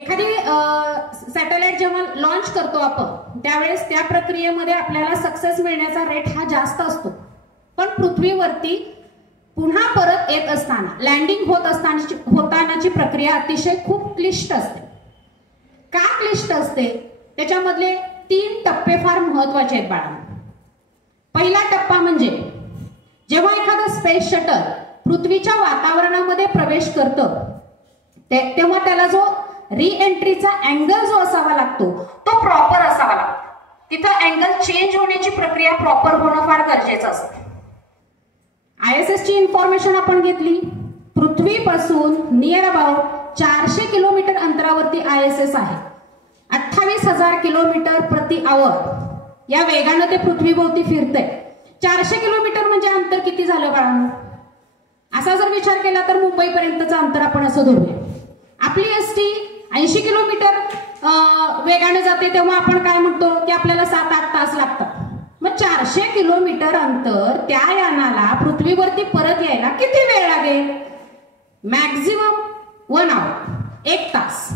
एखादी सॅटेलाइट जेव्हा लॉन्च करतो आपण त्यावेळेस त्या प्रक्रियेमध्ये आपल्याला सक्सेस मिळण्याचा रेट हा जास्त असतो, पण पृथ्वीवरती पुन्हा परत येत असताना लँडिंग होतानाची प्रक्रिया अतिशय खूप क्लिष्ट असते. का क्लिष्ट असते? त्याच्यामधले 3 टप्पे फार महत्वाचे आहेत बाळांनो. पहिला टप्पा म्हणजे जेव्हा एखादं स्पेस शटल पृथ्वीच्या वातावरणामध्ये प्रवेश करतं तेव्हा त्याला जो री एंट्रीचा अँगल जो असावा लागतो तो प्रॉपर असावा लागतो. तिथं अँगल चेंज होण्याची प्रक्रिया प्रॉपर होणं फार गरजेचं असतं. ISS ची इन्फॉर्मेशन आपण घेतली. पृथ्वीपासून नियर अबाउट 400 किलोमीटर अंतरावरती ISS आहे. 28,000 किलोमीटर प्रति आवर या वेगानं ते पृथ्वीभोवती फिरते. 400 किलोमीटर म्हणजे अंतर किती झालं बाळांनो? असा जर विचार केला तर मुंबईपर्यंतचं अंतर आपण असं धरूया. आपली ST 80 किलोमीटर वेगाने जाते तेव्हा आपण काय म्हणतो की आपल्याला 7-8 तास लागतात. मग 400 किलोमीटर अंतर त्या यानाला पृथ्वीवरती परत यायला किती वेळ लागेल? मॅक्झिमम 1 आवर, 1 तास.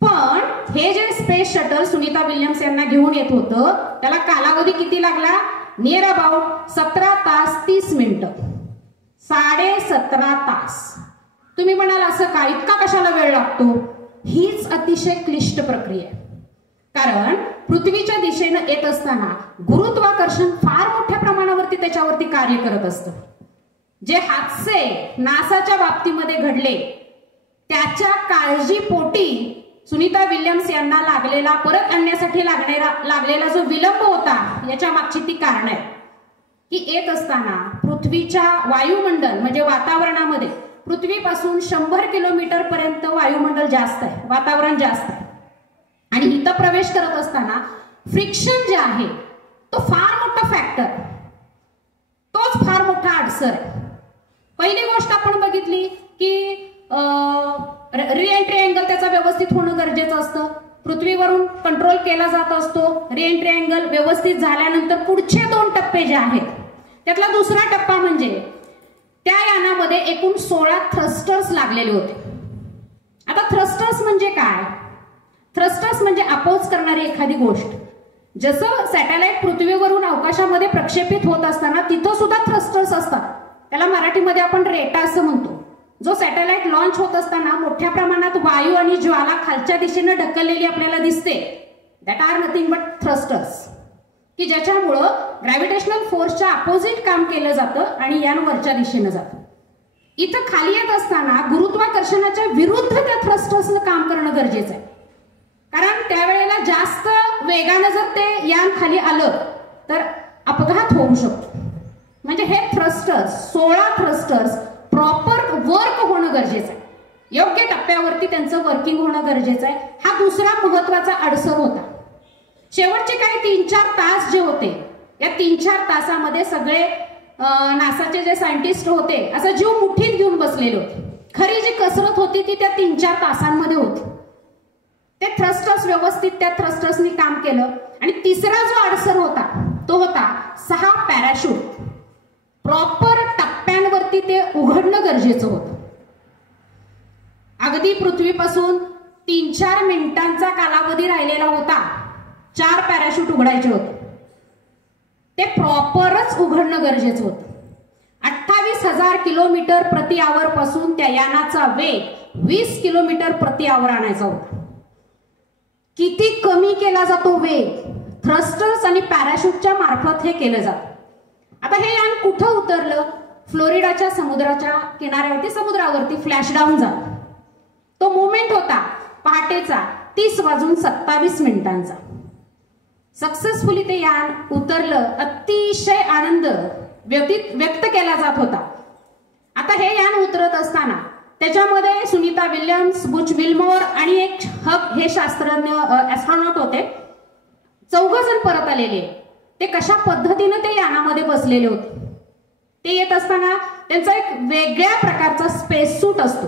पण हे जे स्पेस शटल सुनीता विल्यम्स यांना घेऊन येत होतं त्याला कालावधी किती लागला? नियर अबाउट 17 तास 30 मिनिटं, 17.5 तास. तुम्ही म्हणाल असं का, इतका कशाला वेळ लागतो? हीच अतिशय क्लिष्ट प्रक्रिया आहे. कारण पृथ्वीच्या दिशेनं येत असताना गुरुत्वाकर्षण फार मोठ्या प्रमाणावरती त्याच्यावरती कार्य करत असतं. जे हादसे नासाच्या बाबतीमध्ये घडले त्याच्या काळजीपोटी सुनीता विल्यम्स यांना परत आणण्यासाठी लागलेला जो विलंब होता याच्या मागची ती कारण आहे की येत असताना पृथ्वीच्या वायुमंडल म्हणजे वातावरणामध्ये पृथ्वीपासून 100 किलोमीटर पर्यंत वायुमंडल जास्त आहे, वातावरण जास्त आहे. आणि इथं प्रवेश करत असताना फ्रिक्शन जे आहे तो फार मोठा फॅक्टर, तोच फार मोठा अडसर आहे. पहिली गोष्ट आपण बघितली की री एंट्री अँगल त्याचा व्यवस्थित होणं गरजेचं असतं. पृथ्वीवरून कंट्रोल केला जात असतो. री एंट्री अँगल व्यवस्थित झाल्यानंतर पुढचे 2 टप्पे जे आहेत त्यातला दुसरा टप्पा म्हणजे त्या यानामध्ये एकूण 16 थ्रस्टर्स लागलेले होते. आता थ्रस्टर्स म्हणजे काय? थ्रस्टर्स म्हणजे अपोज करणारी एखादी गोष्ट. जसं सॅटेलाइट पृथ्वीवरून अवकाशामध्ये प्रक्षेपित होत असताना तिथं सुद्धा थ्रस्टर्स असतात. त्याला मराठीमध्ये आपण रेटा असं म्हणतो. जो सॅटेलाइट लॉन्च होत असताना मोठ्या प्रमाणात वायू आणि ज्वाला खालच्या दिशेनं ढकललेली आपल्याला दिसते. That are nothing but thrusters, की ज्याच्यामुळं ग्रॅव्हिटेशनल फोर्सच्या अपोजिट काम केलं जातं आणि यान वरच्या दिशेनं जातं. इथं खाली येत असताना गुरुत्वाकर्षणाच्या विरुद्ध त्या थ्रस्टर्सनं काम करणं गरजेचं आहे. कारण त्यावेळेला जास्त वेगानं जर ते यान खाली आलं तर अपघात होऊ शकतो. म्हणजे हे थ्रस्टर्स 16 थ्रस्टर्स प्रॉपर वर्क होणं गरजेचं आहे. योग्य टप्प्यावरती त्यांचं वर्किंग होणं गरजेचं आहे. हा दुसरा महत्वाचा अडसर होता. शेवटचे काही 3-4 तास जे होते या 3-4 तासामध्ये सगळे नासाचे जे सायंटिस्ट होते असं जीव मुठीत घेऊन बसलेले होते. खरी जी कसरत होती ती त्या 3-4 तासांमध्ये होती. ते थ्रस्टर्स व्यवस्थित त्या थ्रस्टर्सनी काम केलं. आणि तिसरा जो अडसर होता तो होता 6 पॅराशूट. प्रॉपर टप्प्यांवरती ते उघडणं गरजेचं होतं. अगदी पृथ्वीपासून 3-4 मिनिटांचा कालावधी राहिलेला होता. 4 पॅराशूट उघडायचे होते. ते प्रॉपरच उघडणं गरजेचं होतं. 28,000 किलोमीटर प्रति आवर पासून त्या यानाचा वेग 20 किलोमीटर प्रति आवर आणायचा होता. किती कमी केला जातो वेग? थ्रस्टर्स आणि पॅराशूटच्या मार्फत हे केलं जातं. आता हे यान कुठं उतरलं? फ्लोरिडाच्या समुद्राच्या किनाऱ्यावरती समुद्रावरती फ्लॅशडाऊन झालं. तो मोमेंट होता पहाटेचा 30:27 सक्सेसफुली ते यान उतरलं. अतिशय आनंद व्यक्त केला जात होता. आता हे यान उतरत असताना त्याच्यामध्ये सुनीता विल्यम्स, बुच विल्मोर आणि एक हक हे शास्त्रज्ञ ऍस्ट्रॉनॉट होते. 4 जण परत आलेले. ते कशा पद्धतीने ते यानामध्ये बसलेले होते? ते येत असताना त्यांचा एक वेगळ्या प्रकारचा स्पेस सूट असतो.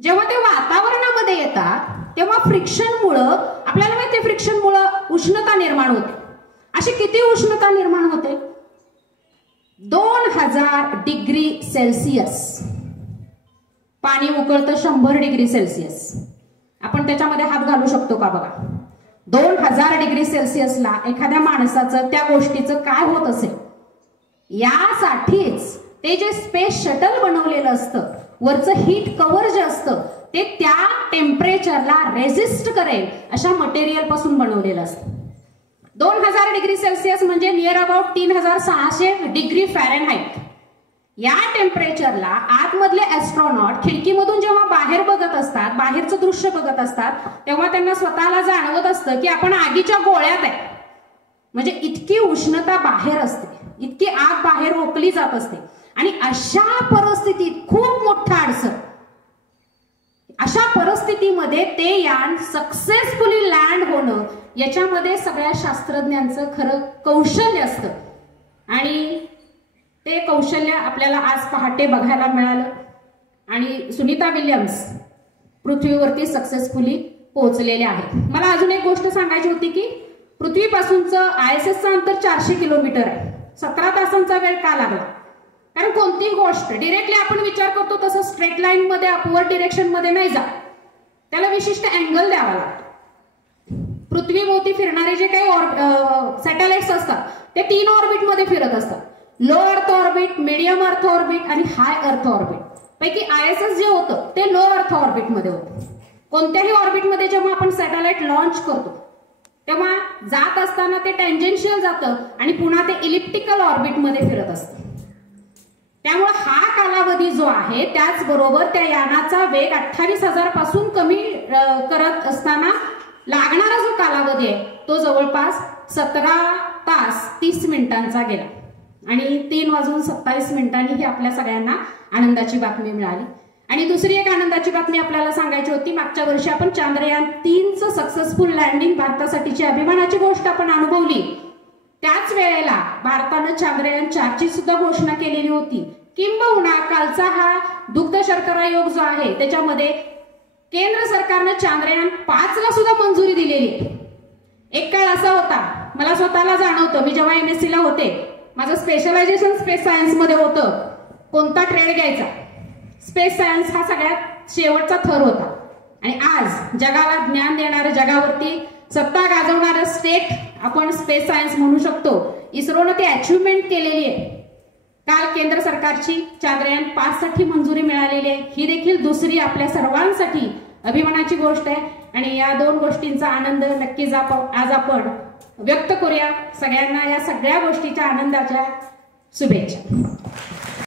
जेव्हा ते वातावरणामध्ये येतात तेव्हा फ्रिक्शनमुळं आपल्याला माहिती आहे फ्रिक्शनमुळं उष्णता निर्माण होते. अशी किती उष्णता निर्माण होते? 2000 डिग्री सेल्सिअस. पाणी उकळतं 100 डिग्री सेल्सिअस. आपण त्याच्यामध्ये हात घालू शकतो का बघा. 2000 डिग्री सेल्सिअसला एखाद्या माणसाचं त्या गोष्टीचं काय होत असेल. यासाठीच ते जे स्पेस शटल बनवलेलं असतं, वरचं हीट कव्हर जे असतं ते त्या टेम्परेचरला रेजिस्ट करेल अशा मटेरियल पासून बनवलेलं असतं. 2000 डिग्री सेल्सिअस म्हणजे नियर अबाउट 3600 डिग्री फॅरेनहाइट. या टेम्परेचरला आतमधले ऍस्ट्रॉनॉट खिडकीमधून जेव्हा बाहेर बघत असतात, बाहेरचं दृश्य बघत असतात, तेव्हा त्यांना स्वतःला जाणवत असतं की आपण आगीच्या गोळ्यात आहे. म्हणजे इतकी उष्णता बाहेर असते, इतकी आग बाहेर ओकली जात असते. आणि अशा परिस्थितीत खूप मोठा अडचण, अशा परिस्थितीमध्ये ते यान सक्सेसफुली लँड होणं याच्यामध्ये सगळ्या शास्त्रज्ञांचं खरं कौशल्य असतं. आणि ते कौशल्य आपल्याला आज पहाटे बघायला मिळालं. आणि सुनीता विल्यम्स पृथ्वीवरती सक्सेसफुली पोहोचलेले आहेत. मला अजून एक गोष्ट सांगायची होती की पृथ्वीपासूनचं ISSचं अंतर 400 किलोमीटर आहे. 17 तासांचा वेळ का लागला? कारण कोणती गोष्ट डिरेक्टली आपण विचार करतो तसं स्ट्रेट लाईन मध्ये अपवर्ड डिरेक्शन मध्ये नाही जात, त्याला विशिष्ट अँगल द्यावा लागतो. पृथ्वीभोवती फिरणारे जे काही सॅटेलाइट्स असतात ते 3 ऑर्बिट मध्ये फिरत असतात. Low earth orbit, medium earth orbit आणि हाय अर्थ ऑर्बिट पैकी ISS जे होतं ते लो अर्थ ऑर्बिट मध्ये होतं. कोणत्याही ऑर्बिट मध्ये जेव्हा आपण सॅटेलाइट लॉन्च करतो तेव्हा जात असताना ते टँजेन्शियल जातं आणि पुन्हा ते इलिप्टिकल ऑर्बिट मध्ये फिरत असतं. त्यामुळे हा कालावधी जो आहे त्याचबरोबर त्या यानाचा वेग 28,000 पासून कमी करत असताना लागणारा जो कालावधी आहे तो जवळपास 17 तास 30 मिनिटांचा गेला. आणि 3:27 ही आपल्या सगळ्यांना आनंदाची बातमी मिळाली. आणि दुसरी एक आनंदाची बातमी आपल्याला सांगायची होती. मागच्या वर्षी आपण चांद्रयान 3चं सक्सेसफुल लँडिंग भारतासाठीची अभिमानाची गोष्ट आपण अनुभवली. त्याच वेळेला भारतानं चांद्रयान 4ची सुद्धा घोषणा केलेली होती. किंबहुना कालचा हा दुग्ध शर्करा योग जो आहे त्याच्यामध्ये केंद्र सरकारनं चांद्रयान 5ला सुद्धा मंजुरी दिलेली आहे. एक काळ असा होता, मला स्वतःला जाणवतं, मी जेव्हा MSc ला होते माझं स्पेशलायझेशन स्पेस सायन्स मध्ये होतं. कोणता ट्रेड घ्यायचा, स्पेस सायन्स हा सगळ्यात शेवटचा थर होता. आणि आज जगाला ज्ञान देणारं, जगावरती सत्ता गाजवणारं स्टेट आपण स्पेस सायन्स म्हणू शकतो. इस्रोनं ती अचिव्हमेंट केलेली आहे. काल केंद्र सरकारची चांद्रयान 5 साठी मंजुरी मिळालेली आहे. ही देखील दुसरी आपल्या सर्वांसाठी अभिमानाची गोष्ट आहे. आणि या 2 गोष्टींचा आनंद नक्कीच आज आपण व्यक्त करूया. सगळ्यांना या सगळ्या गोष्टीच्या आनंदाच्या शुभेच्छा.